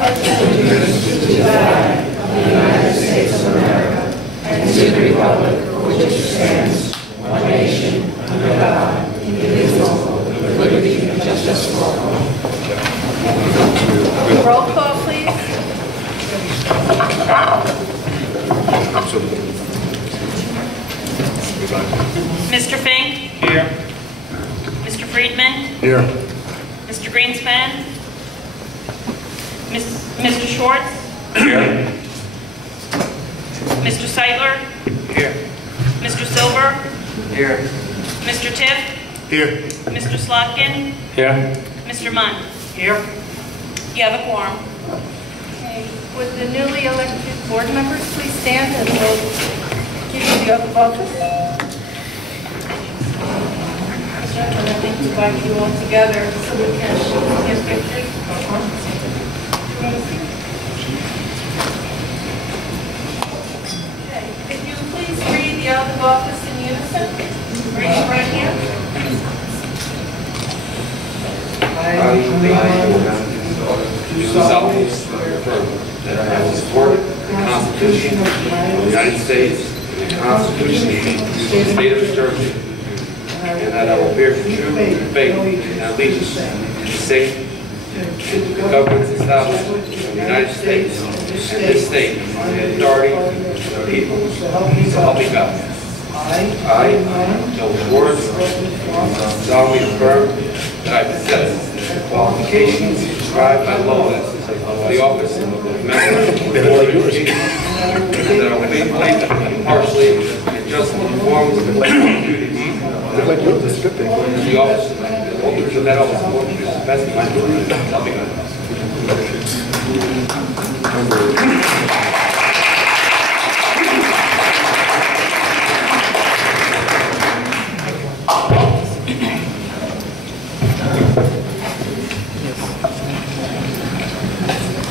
allegiance to the flag of the United States of America and to the republic for which it stands, one nation, under God, indivisible, with liberty and justice for all. Roll call, please. Mr. Fink? Here. Mr. Friedman? Here. Mr. Greenspan? Mr. Schwartz? Here. Mr. Seidler? Here. Mr. Silver? Here. Mr. Tiff? Here. Mr. Slotkin? Here. Mr. Munn? Here. You have a quorum. Okay. Would the newly elected board members please stand and we'll give you the oath of office? And I think we'd like you all together so we can get pictures. Okay. If you please read the oath of office in unison. Raise your right hand. I do solemnly swear that I will support the Constitution of the United States and the Constitution of the State of New Jersey, and that I will bear true faith and allegiance to the same and to the governments established in the United States and this state and the authority of the people, so help me God. I, Joe Schwartz, solemnly affirm that I possess the qualifications prescribed by law for the office of member of the Board of Education, and that I will faithfully, impartially, and justly perform the duties of the office of that office according to the best of my ability. Help me God.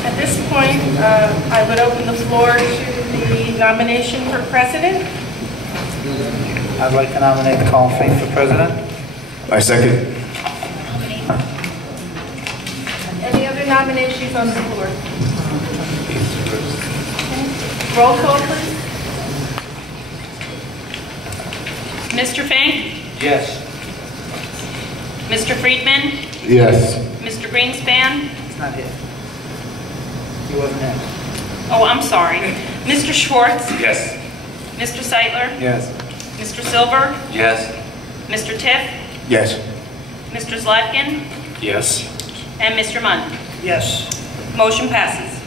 At this point, I would open the floor to the nomination for president. I'd like to nominate Colin Fink for president. I second. Any other nominations on the floor? Okay. Roll call, please. Mr. Fink? Yes. Mr. Friedman? Yes. Mr. Greenspan? He's not here. He wasn't here. Oh, I'm sorry. Mr. Schwartz? Yes. Mr. Seidler? Yes. Mr. Silver? Yes. Mr. Tiff? Yes. Mr. Slotkin? Yes. And Mr. Munn? Yes. Motion passes.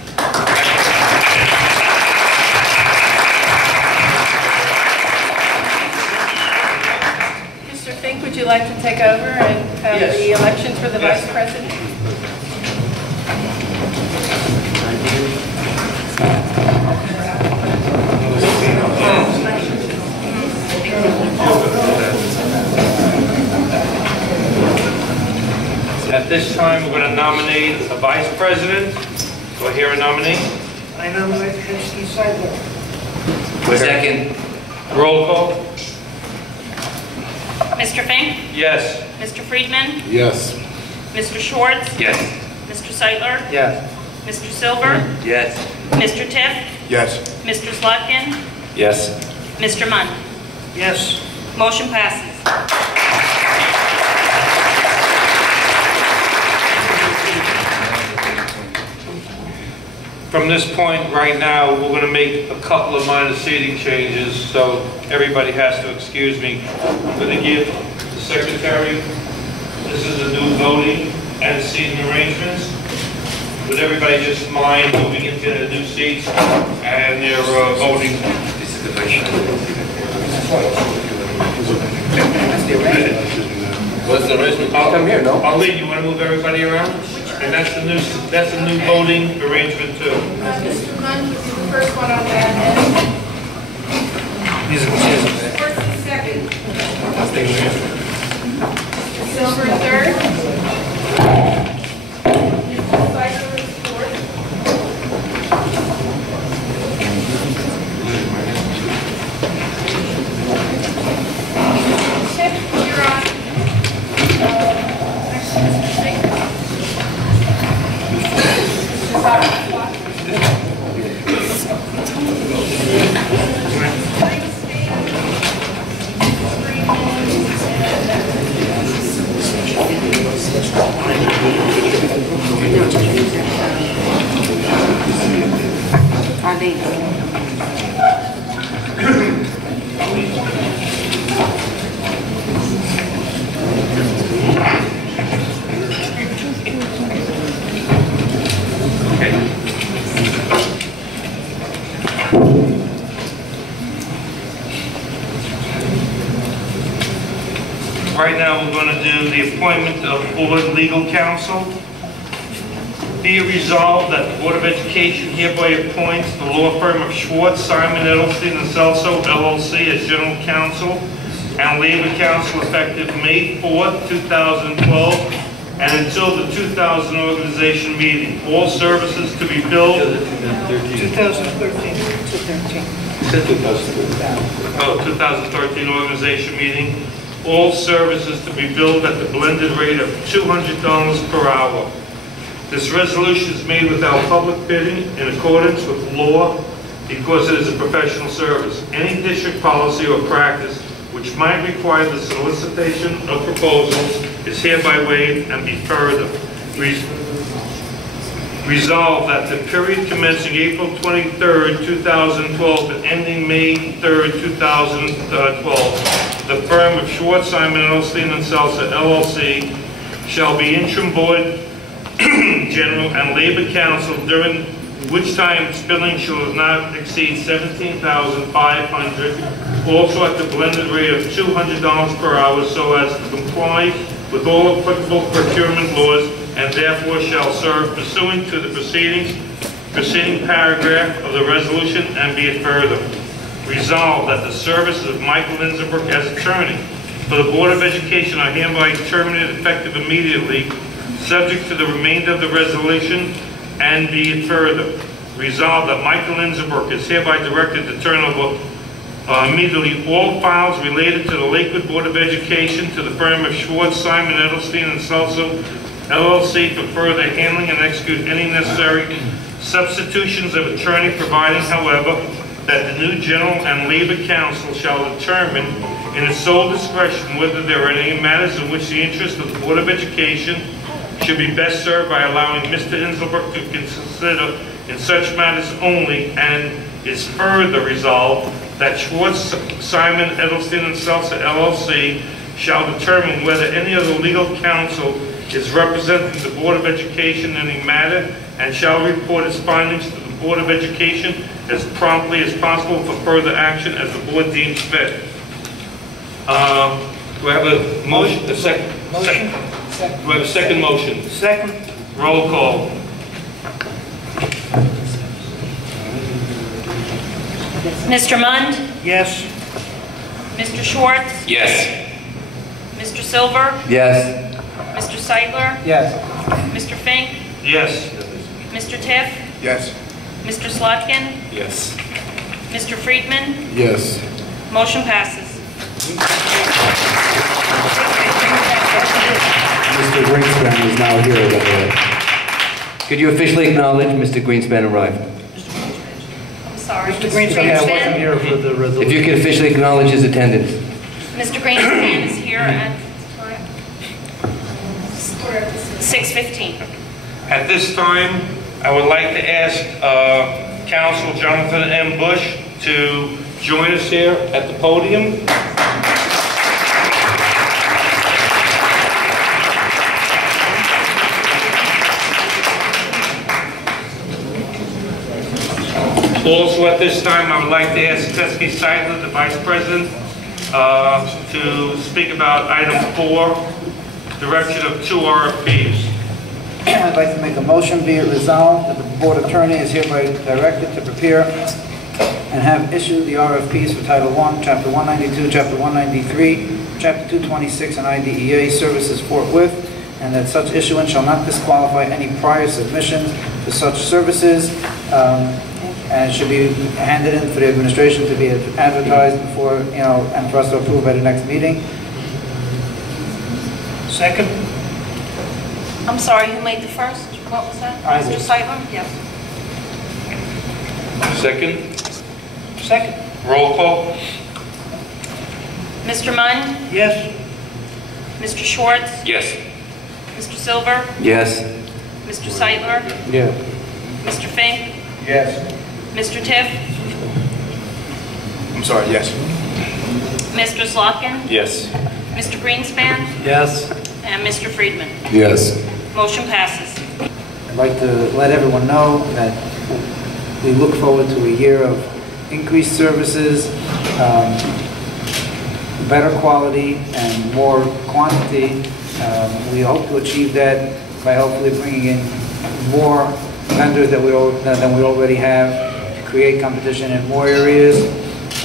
Mr. Fink, would you like to take over and have the elections for the vice president? At this time, we're going to nominate a vice president. Do I hear a nominee? I nominate Trustee Seidler. Second. Roll call. Mr. Fink? Yes. Mr. Friedman? Yes. Mr. Schwartz? Yes. Mr. Seidler? Yes. Mr. Silver? Yes. Mr. Tiff? Yes. Mr. Slotkin? Yes. Mr. Munn? Yes. Motion passes. From this point right now, we're going to make a couple of minor seating changes, so everybody has to excuse me. I'm going to give the secretary, this is the new voting and seating arrangements. Would everybody just mind moving into the new seats and their voting? This is the vice president. What's the arrangement? I'll come here, no? I'll lead you. Want to move everybody around? And that's the new voting arrangement too. Mr. Munn would be the first one on that end. First and second. Silver third. Seidler is fourth. Tiff, you're on. Next, Mr. Fink. Right now, we're going to do the appointment of board legal counsel. Be it resolved that the Board of Education hereby appoints the law firm of Schwartz, Simon, Edelstein, and Celso, LLC as general counsel and legal counsel effective May 4th, 2012, and until the 2000 organization meeting. All services to be billed. 2013. 2013 organization meeting. All services to be billed at the blended rate of $200 per hour. This resolution is made without public bidding in accordance with law because it is a professional service. Any district policy or practice which might require the solicitation of proposals is hereby waived and be further resolved that the period commencing April 23rd, 2012 and ending May 3rd, 2012, the firm of Schwartz, Simon, Edelstein, and Celso, LLC shall be interim board general and labor counsel, during which time billing shall not exceed $17,500, also at the blended rate of $200 per hour, so as to comply with all applicable procurement laws, and therefore shall serve pursuant to the preceding paragraph of the resolution, and be it further resolved that the services of Michael Linsenberg as attorney for the Board of Education are hereby terminated effective immediately, subject to the remainder of the resolution, and be it further resolved that Michael Linsenberg is hereby directed to turn over immediately all files related to the Lakewood Board of Education to the firm of Schwartz, Simon, Edelstein, and Celso, LLC for further handling and execute any necessary substitutions of attorney, providing, however, that the new general and labor counsel shall determine in its sole discretion whether there are any matters in which the interest of the Board of Education should be best served by allowing Mr. Linsenberg to consider in such matters only, and is further resolved that Schwartz, Simon, Edelstein, and Celso, LLC shall determine whether any other legal counsel is representing the Board of Education in any matter, and shall report its findings to the Board of Education as promptly as possible for further action as the board deems fit. Do I have a motion? A second? Motion. Do I have a second motion? Second. Roll call. Mr. Mund? Yes. Mr. Schwartz? Yes. Mr. Silver? Yes. Mr. Seidler? Yes. Mr. Fink? Yes. Mr. Tiff? Yes. Mr. Slotkin? Yes. Mr. Friedman? Yes. Motion passes. Mr. Greenspan is now here. Could you officially acknowledge Mr. Greenspan arrived? I'm sorry. Mr. Greenspan wasn't here for the resolution. If you could officially acknowledge his attendance. Mr. Greenspan is here at 6:15. At this time, I would like to ask Counsel Jonathan M. Bush to join us here at the podium. Also at this time, I would like to ask Teskey Seidler, the Vice President, to speak about item 4, direction of 2 RFPs. I'd like to make a motion, be it resolved that the board attorney is hereby directed to prepare and have issued the RFPs for Title I, Chapter 192, Chapter 193, Chapter 226, and IDEA services forthwith, and that such issuance shall not disqualify any prior submissions to such services, and should be handed in for the administration to be advertised before, and for us to approve by the next meeting. I'm sorry, who made the first What was that? I Mr. will. Seitler? Yes. Second, Second. roll call. Mr. Munn? Yes. Mr. Schwartz? Yes. Mr. Silver? Yes. Mr. Seitler? Yeah. Mr. Fink? Yes. Mr. Tiff? I'm sorry, yes. Mr. Slotkin? Yes. Mr. Greenspan? Yes. And Mr. Friedman? Yes. Motion passes. I'd like to let everyone know that we look forward to a year of increased services, better quality, and more quantity. We hope to achieve that by hopefully bringing in more vendors than we already have, to create competition in more areas,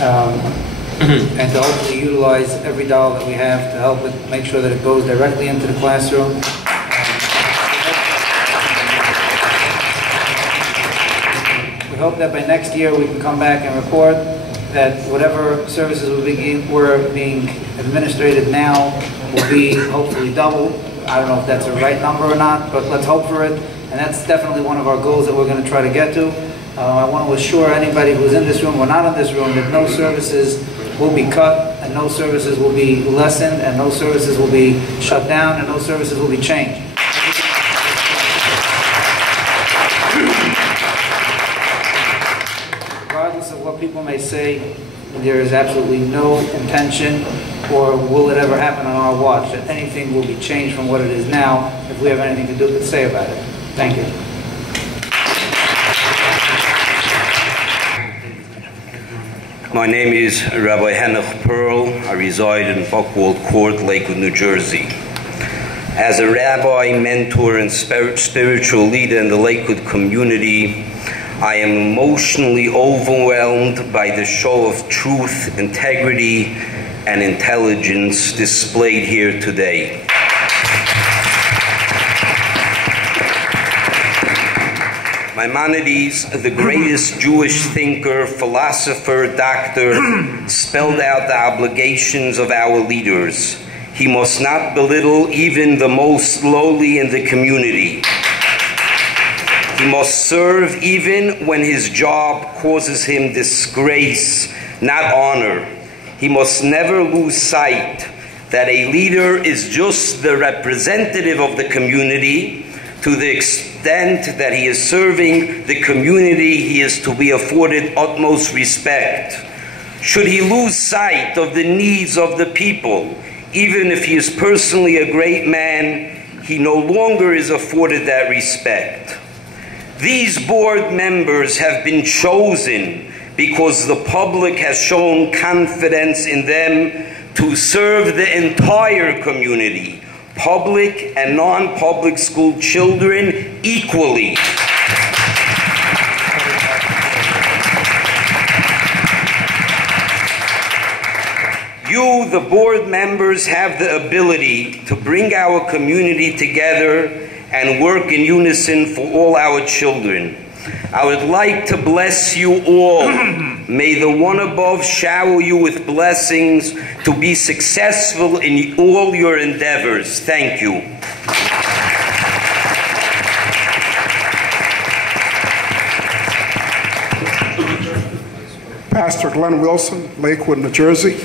and to hopefully utilize every dollar that we have to help it make sure that it goes directly into the classroom. We hope that by next year we can come back and report that whatever services were being administrated now will be hopefully double. I don't know if that's the right number or not, but let's hope for it. And that's definitely one of our goals that we're going to try to get to. I want to assure anybody who's in this room or not in this room that no services will be cut, and no services will be lessened, and no services will be shut down, and no services will be changed. Regardless of what people may say, there is absolutely no intention, or will it ever happen on our watch, that anything will be changed from what it is now if we have anything to say about it. Thank you. My name is Rabbi Henoch Pearl. I reside in Buckwald Court, Lakewood, New Jersey. As a rabbi, mentor, and spiritual leader in the Lakewood community, I am emotionally overwhelmed by the show of truth, integrity, and intelligence displayed here today. Maimonides, the greatest Jewish thinker, philosopher, doctor, spelled out the obligations of our leaders. He must not belittle even the most lowly in the community. He must serve even when his job causes him disgrace, not honor. He must never lose sight that a leader is just the representative of the community. To the extent that he is serving the community, he is to be afforded utmost respect. Should he lose sight of the needs of the people, even if he is personally a great man, he no longer is afforded that respect. These board members have been chosen because the public has shown confidence in them to serve the entire community, public and non-public school children equally. You, the board members, have the ability to bring our community together and work in unison for all our children. I would like to bless you all. May the one above shower you with blessings to be successful in all your endeavors. Thank you. Pastor Glenn Wilson, Lakewood, New Jersey.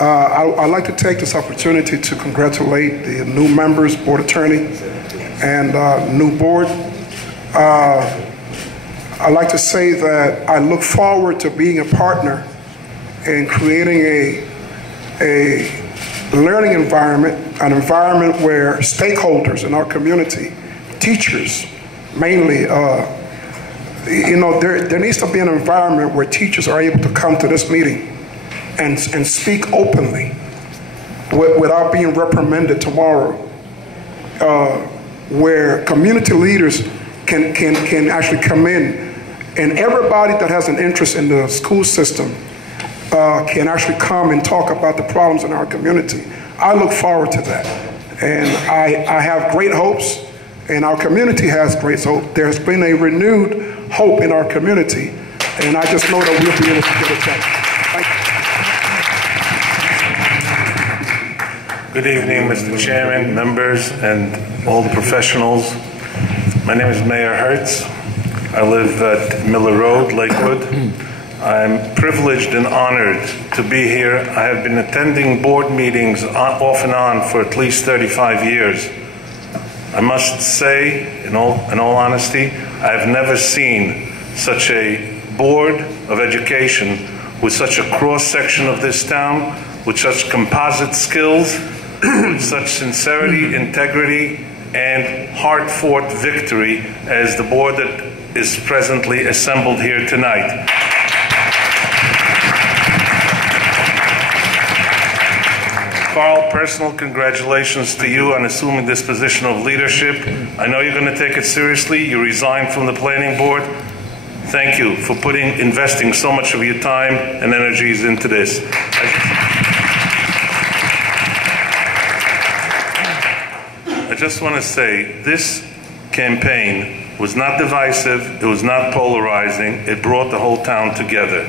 I'd like to take this opportunity to congratulate the new members, board attorney, and new board. I'd like to say that I look forward to being a partner in creating a learning environment, an environment where stakeholders in our community, teachers mainly, there needs to be an environment where teachers are able to come to this meeting and speak openly without being reprimanded tomorrow, where community leaders can actually come in, and everybody that has an interest in the school system can actually come and talk about the problems in our community. I look forward to that, and I have great hopes, and our community has great hope. There's been a renewed hope in our community, and I just know that we'll be able to get it done. Thank you. Good evening, Mr. Chairman, members, and all the professionals. My name is Mayor Hertz. I live at Miller Road, Lakewood. I'm privileged and honored to be here. I have been attending board meetings off and on for at least 35 years. I must say, in all honesty, I have never seen such a board of education with such a cross-section of this town, with such composite skills, with such sincerity, integrity, and hard-fought victory as the board that is presently assembled here tonight. Carl, personal congratulations to you on assuming this position of leadership. I know you're going to take it seriously. You resigned from the planning board. Thank you for investing so much of your time and energies into this. I just want to say, this campaign was not divisive, it was not polarizing, it brought the whole town together.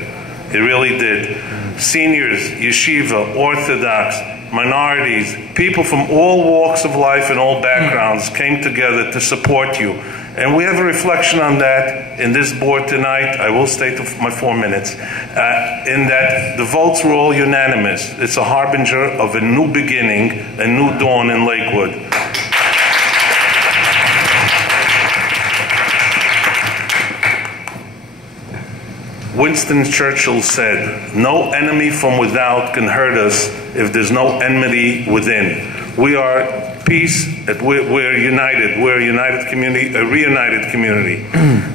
It really did. Seniors, yeshiva, Orthodox, minorities, people from all walks of life and all backgrounds came together to support you. And we have a reflection on that in this board tonight. I will state my 4 minutes. In that the votes were all unanimous. It's a harbinger of a new beginning, a new dawn in Lakewood. Winston Churchill said, "No enemy from without can hurt us if there's no enmity within." We are peace, we're united. We're a united community, a reunited community.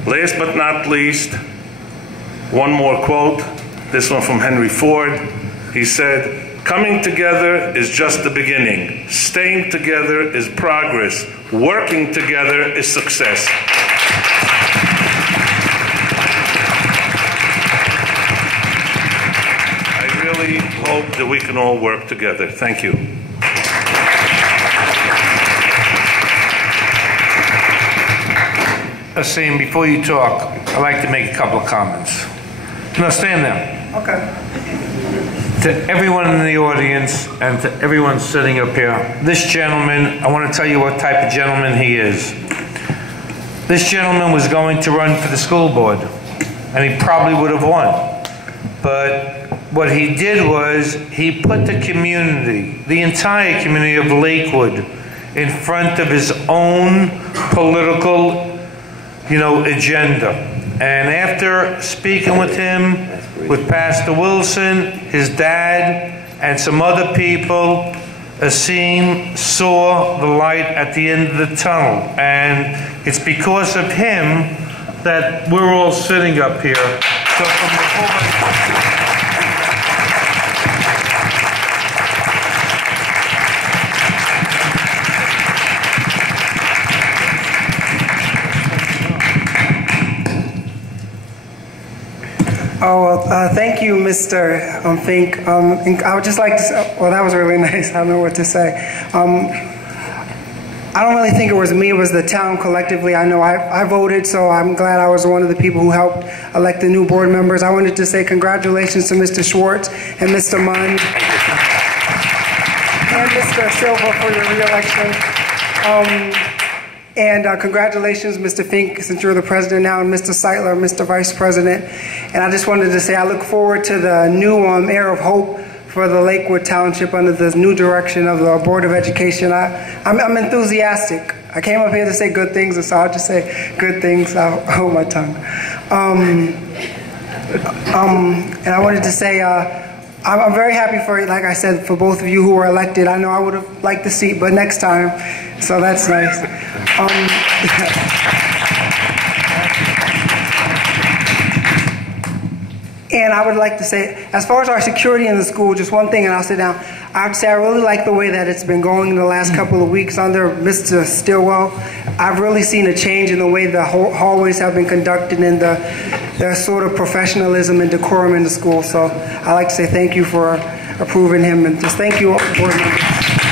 Last but not least, one more quote, this one from Henry Ford. He said, "Coming together is just the beginning. Staying together is progress. Working together is success." I hope that we can all work together. Thank you. Asim, before you talk, I'd like to make a couple of comments. No, stand there. Okay. To everyone in the audience and to everyone sitting up here, this gentleman, I want to tell you what type of gentleman he is. This gentleman was going to run for the school board, and he probably would have won. But what he did was he put the community, the entire community of Lakewood, in front of his own political, agenda. And after speaking with him, with Pastor Wilson, his dad, and some other people, Asim saw the light at the end of the tunnel. And it's because of him that we're all sitting up here. So from the thank you, Mr. Fink. I would just like to say, well, that was really nice. I don't know what to say. I don't really think it was me, it was the town collectively. I know I voted, so I'm glad I was one of the people who helped elect the new board members. I wanted to say congratulations to Mr. Schwartz and Mr. Munn and Mr. Silva for your re-election. And congratulations, Mr. Fink, since you're the president now, and Mr. Seitler, Mr. Vice President. And I just wanted to say I look forward to the new air of hope for the Lakewood Township under the new direction of the Board of Education. I'm enthusiastic. I came up here to say good things, and so I'll just say good things. I'll hold my tongue. And I wanted to say I'm very happy for, like I said, for both of you who were elected. I know I would have liked the seat, but next time, so that's nice. And I would like to say, as far as our security in the school, just one thing, and I'll sit down. I would say I really like the way that it's been going in the last couple of weeks under Mr. Stillwell. I've really seen a change in the way the hallways have been conducted and the sort of professionalism and decorum in the school. So I'd like to say thank you for approving him, and just thank you, board members.